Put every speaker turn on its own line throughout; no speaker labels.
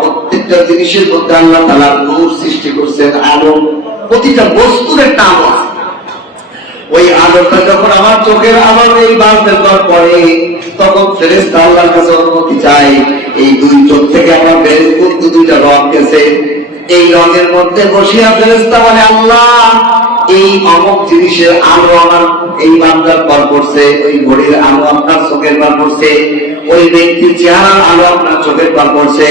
প্রত্যেকটা জিনিসের মধ্যে আল্লাহ তালা নূর সৃষ্টি করছেন, আলো, প্রতিটা বস্তুর একটা আলো ওই আলোটা যখন আমার চোখের আলো এই বাল্বের পর পড়ে, তখন ফেরেস্তা আল্লাহর কাছে অনুমতি চাই এই দুই চোখ থেকে আমার বেশ দুইটা রং গেছে এই রঙের মধ্যে বসিয়া ফেরেস্তা বলে, আল্লাহ, এই অমুক জিনিসের আলো আমার, এই বান্দার পর পড়ছে, ওই ঘড়ির আলো আপনার চোখের পর পড়ছে, ওই ব্যক্তির চেহারার আলো আপনার চোখের পর পড়ছে।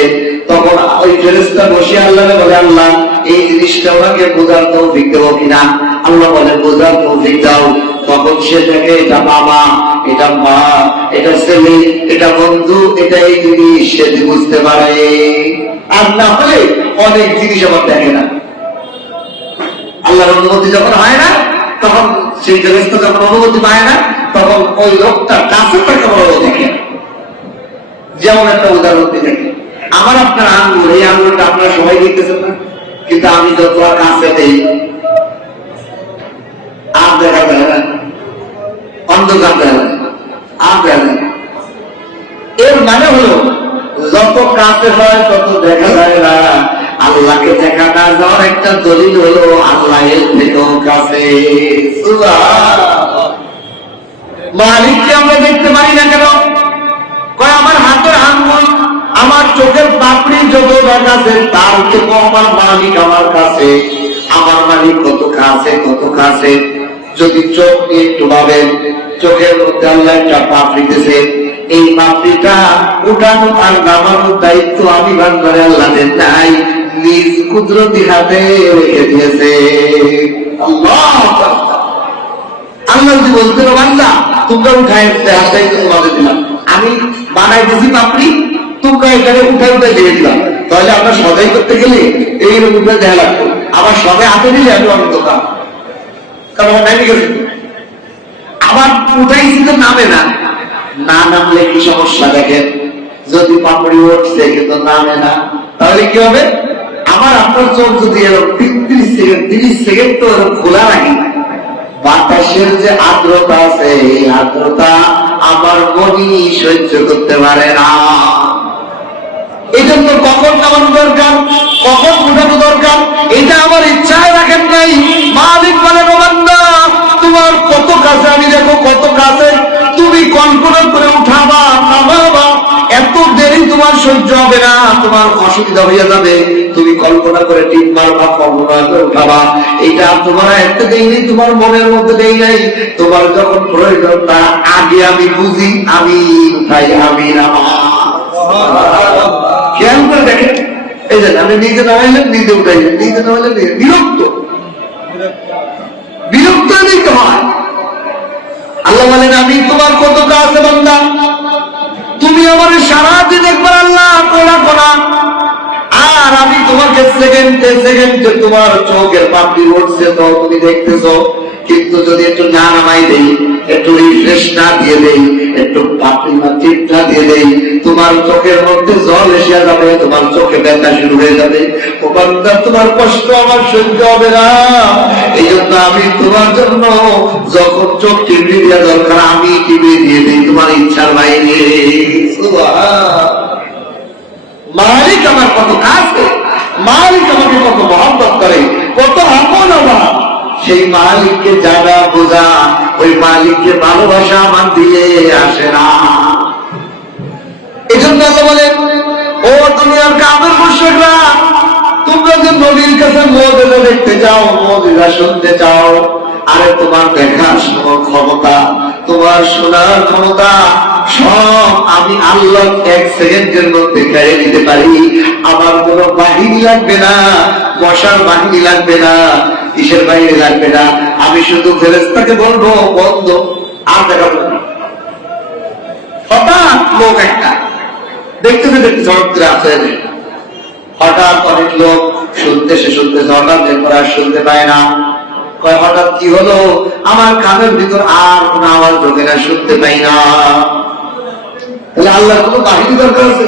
তখন ওই ফেরেস্তা বসে আল্লাহ বলে, আল্লাহ, এই জিনিসটা ওনাকে বোঝার তৌফিক দেবো কিনা? আল্লাহ বলে, বোঝার তৌফিক দাও। তখন সে দেখে, এটা বাবা, এটা মা, এটা ছেলে, এটা বন্ধু, এটা এই জিনিস, সে বুঝতে পারে? আর না হলে অনেক জিনিস আবার দেখে না। আল্লাহর অনুমতি যখন হয় না, তখন সেই ফেরেস্তা যখন অনুমতি পায় না, তখন ওই লোকটা কাছে থাকা বড় দেখে। না যেমন একটা উদাহরণ দিয়ে দেখি। আমার আপনার আঙ্গুল, এই আঙ্গুলটা আপনারা সবাই দেখতেছেন না? কিন্তু আমি যত কাছে দেই, আর দেখা যায় না। অন্ধকার দেখা যায় আর দেখা যায় না। এর মানে হলো, যত কাছে হয়, তত দেখা যায় না। আল্লাহকে দেখা না যাওয়ার একটা দলিল হলো আল্লাহ এর থেকেও কাছে মালিককে আমরা দেখতে পারি না কেন? কয়, আমার হাতের আঙ্গুল, আমার চোখের পাপড়ি যত কাছে তার থেকে আমার মালিক আমার কাছে। আমার মালিক কত কাছে কত কাছে? যদি চোখ দিয়ে একটু ভাবেন, চোখের মধ্যে আল্লাহ একটা পাপড়ি দিতেছে এই পাপড়িটা উঠানো আর নামানোর দায়িত্ব আমি ভান্ডারে আল্লাহ দেন নাই। নিজ কুদরতি হাতে রেখে দিয়েছে। আল্লাহ আল্লাহ যদি বলতে বান্দা, তোমরা উঠায় দায়িত্ব তোমাদের দিলাম। আমি বানাই দিছি পাপড়ি, তোমরা এখানে উঠায় উঠায় দিয়ে দিলাম। তাহলে আমরা সদাই করতে গেলে এইরকম উঠে দেওয়া লাগতো। আবার সবাই হাতে দিলে আমি অন্ধকার। কারণ আমার আবার উঠাইছি তো নামে না। না নামলে কি সমস্যা দেখেন? যদি পাপড়ি উঠছে কিন্তু নামে না, তাহলে কি হবে? আমার আপনার চোখ যদি এরকম তিরিশ সেকেন্ড তিরিশ সেকেন্ড তো এরকম খোলা রাখি বাতাসের যে আর্দ্রতা আছে, এই আর্দ্রতা আমার মনি সহ্য করতে পারে না। এই জন্য কখন নামানো দরকার, কখন উঠানো দরকার, এটা আমার ইচ্ছায় রাখেন নাই। মালিক বলে, বান্দা, তোমার কত কাছে, আমি দেখো কত কাছে। তুমি কল্পনা করে উঠাবা দেরি তোমার সহ্য হবে না তোমার অসুবিধা হয়ে যাবে। তুমি কল্পনা করে টিপ মারবা কল্পনা করে উঠাবা এটা তোমার একটা দেয়নি তোমার মনের মধ্যে দেই নাই। তোমার যখন প্রয়োজন তা আগে আমি বুঝি আমি উঠাই আমি খেয়াল করে দেখেন। এই যে আমি নিজে নামাইলেন নিজে উঠাইলেন নিজে নামাইলেন বিরক্ত। বিরক্ত দিতে হয়। আল্লাহ বলেন আমি তোমার কত কাজ বান্দা? তুমি আমার সারাদিন একবার আল্লাহ কোলা কোলা আর আমি তোমাকে সেকেন্ডে সেকেন্ডে তোমার চোখের পাপড়ি উঠছে তো তুমি দেখতেছো। কিন্তু যদি একটু না নামাই দেই, একটু রিফ্রেশ না দিয়ে দেই, একটু পাপড়ি না টিপটা দিয়ে দেই, তোমার চোখের মধ্যে জল এসে যাবে, তোমার চোখে ব্যথা শুরু হয়ে যাবে। তোমার কষ্ট আমার সহ্য হবে না। এই জন্য আমি তোমার জন্য যখন চোখ দেওয়া দরকার, আমি টিপি দিয়ে দিই তোমার ইচ্ছার বাইরে। মালিক আমার কত কাছে, মালিক আমাকে কত মহব্বত করে, কত আপন আমার। সেই মালিককে জানা বোঝা, ওই মালিককে ভালোবাসা আমার দিয়ে আসে না। এই জন্য বলেন, ও দুনিয়ার কামের মুর্শিকরা তোমরা যে নবীর কাছে মদিনা দেখতে যাও মদিনা শুনতে চাও, আরে তোমার দেখার শোনার ক্ষমতা, তোমার শোনার ক্ষমতা, সব আমি আল্লাহ এক সেকেন্ডের মধ্যে কেড়ে নিতে পারি। আমার কোনো বাহিনী লাগবে না বসার বাহিনী লাগবে না, কিসের বাহিনী লাগবে না। আমি শুধু ফেরেস্তাকে বলব, বন্ধ, আর দেখা না। হঠাৎ লোক একটা, দেখতে দেখতে সমুদ্রে আছে। হঠাৎ অনেক লোক শুনতেছে শুনতেছে হঠাৎ এরপর আর শুনতে পায় না। কয়, হঠাৎ কি হলো? আমার কানের ভিতর আর কোন আওয়াজ ঢোকে না, শুনতে পাই না। তাহলে আল্লাহ কোনো বাহিনী দরকার আছে?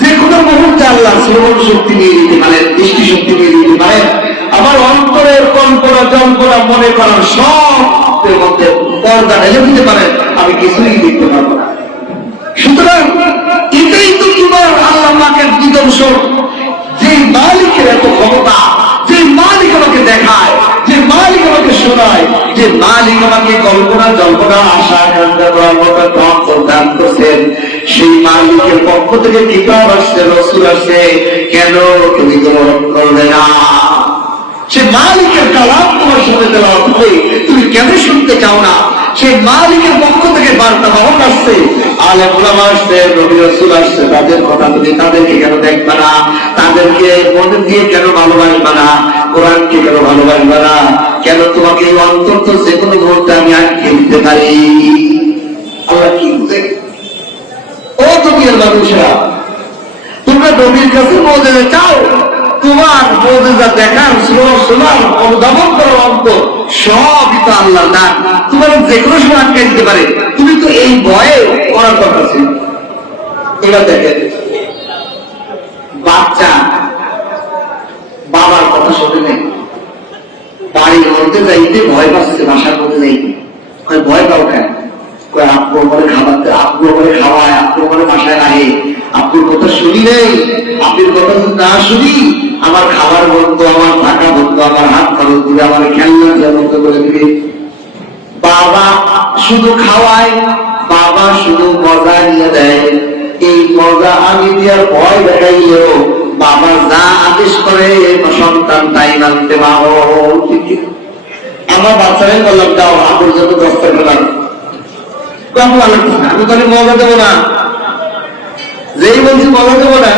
যে কোনো কোনো মুহূর্তে আল্লাহ শ্রবণ শক্তি নিয়ে দিতে পারেন দৃষ্টি শক্তি নিয়ে দিতে পারেন আমার অন্তরের কল্পনা জল্পনা মনে করার সব মধ্যে পর্দা ঢেলে দিতে পারেন আমি কিছুই দেখতে পারব না। সুতরাং শোনায় যে মালিক আমাকে কল্পনা জল্পনা আশা করছেন। সেই মালিকের পক্ষ থেকে কিতাব আসছে, রসুল আসছে। কেন? তুমি গ্রহণ করবে না। সে মালিকের কালাম তোমার সামনে দেওয়া হবে। তুমি কেন শুনতে চাও না? সেই মালিকের পক্ষ থেকে বার্তা বাহক আসছে। আলে ওলামা আসছে রবি রসুল আসছে। তাদের কথা তুমি তাদেরকে কেন দেখবে না? তাদেরকে মনে দিয়ে কেন ভালোবাসবে না? কোরআনকে কেন ভালোবাসবে না? কেন তোমাকে এই অন্তর যে কোনো মুহূর্তে আমি আটকে দিতে পারি? আল্লাহ কি ও মানুষেরা, তোমরা নবীর কাছে চাও তোমার দেখার শোনার অনুধাবন করার অন্তর সবই তো আল্লাহ দান। তোমার যে কোনো সময় আটকে দিতে পারে। তুমি তো এই ভয়ে করার কথা ছিল এবার দেখেন, বাচ্চা বাবার কথা শোনে নেই। বাড়ির মধ্যে যাইতে ভয় পাচ্ছে বাসার মধ্যে কয় ভয় পাও কেন? কয় আপু করে খাবার দেয়, আপু করে খাওয়ায় আপু করে বাসায় রাখে। আপুর কথা শুনি নেই আপুর কথা না শুনি আমার খাবার বন্ধ আমার থাকা বন্ধ আমার হাত খরচ দিবে আমার খেলনা দেওয়া বন্ধ করে দিবে। বাবা শুধু খাওয়ায় বাবা শুধু মজা নিয়ে দেয়। এই মজা আমি দেওয়ার ভয় দেখাইলেও বাবা যা আদেশ করে সন্তান তাই মানতে পারো। আমার বাচ্চারাই বললাম যাও আপুর জন্য দশটা পেলাম আমি মজা দেবো না। যেই বলছি মজা দেবো না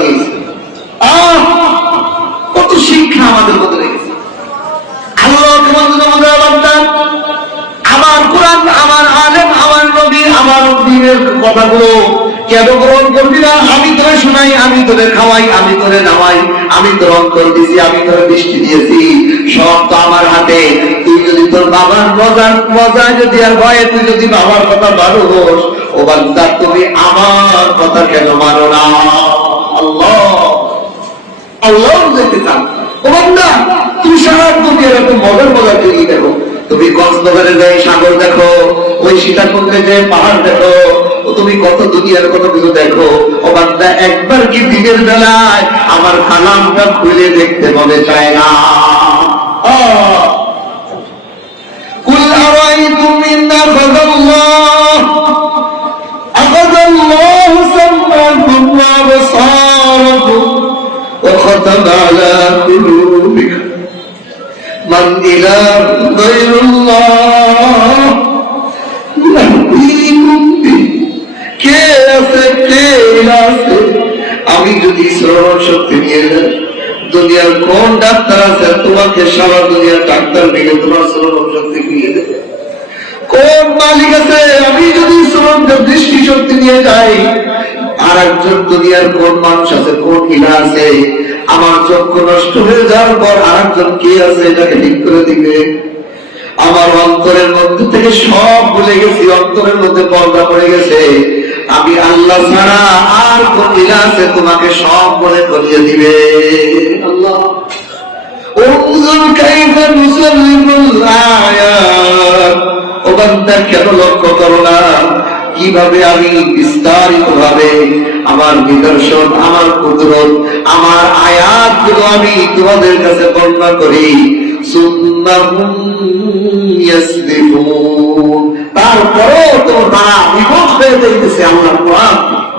নিয়েছে কত শিক্ষা আমাদের মধ্যে রেখেছে। আল্লাহ তোমাদের আমাদের বান্দান আমার কোরআন, আমার আলেম, আমার নবী, আমার দিনের কথাগুলো কেন গ্রহণ করবি না? আমি তোরে শোনাই, আমি তোরে খাওয়াই, আমি তোরে নামাই, আমি তোর অন্তর দিছি, আমি তোরে দৃষ্টি দিয়েছি। সব তো আমার হাতে। তুই যদি তোর বাবার মজা মজা যদি আর ভয়ে তুই যদি বাবার কথা মানো হোস ও বান্দা, তুমি আমার কথা কেন মানো না? আল্লাহ আল্লাহ দেখতে চান। ও বান্দা, তুমি সারা দুনিয়ার এত মজার মজার জিনিস দেখো। তুমি কক্সবাজারে যাই সাগর দেখো, ওই সীতাকুণ্ডে যে পাহাড় দেখো তুমি কত দুনিয়ার কত কিছু দেখো ও বান্দা একবার কি দিনের বেলায় আমার কালামটা খুলে দেখতে মনে চায় না আহ! কুল আরাইতুম ইন আখাযাল্লাহ أخذ الله سمعكم وأبصاركم وختم على قلوبكم من إله غير الله যদি শ্রবণ শক্তি নিয়ে যাই দুনিয়ার কোন ডাক্তার আছে, তোমাকে সারা দুনিয়ার ডাক্তার মিলে তোমার শ্রবণ শক্তি ফিরিয়ে দেবে কোন মালিক আছে, আমি যদি দৃষ্টি শক্তি নিয়ে যাই আর একজন দুনিয়ার কোন মানুষ আছে, কোন আছে, আমার চক্ষু নষ্ট হয়ে যাওয়ার পর আর একজন কে আছে, এটাকে ঠিক করে দিবে। আমার অন্তরের মধ্যে থেকে সব ভুলে গেছি, অন্তরের মধ্যে পর্দা পড়ে গেছে। আমি আল্লাহ ছাড়া আর কোন আছে তোমাকে সব বলে করিয়ে দিবে? আল্লাহ। কীভাবে আমি বিস্তারিত ভাবে আমার নিদর্শন, আমার কুদরত, আমার আয়াতগুলো আমি তোমাদের কাছে বর্ণনা করি? সুন্দর para o outro lado, e vamos ver se ele disser um lado para o outro.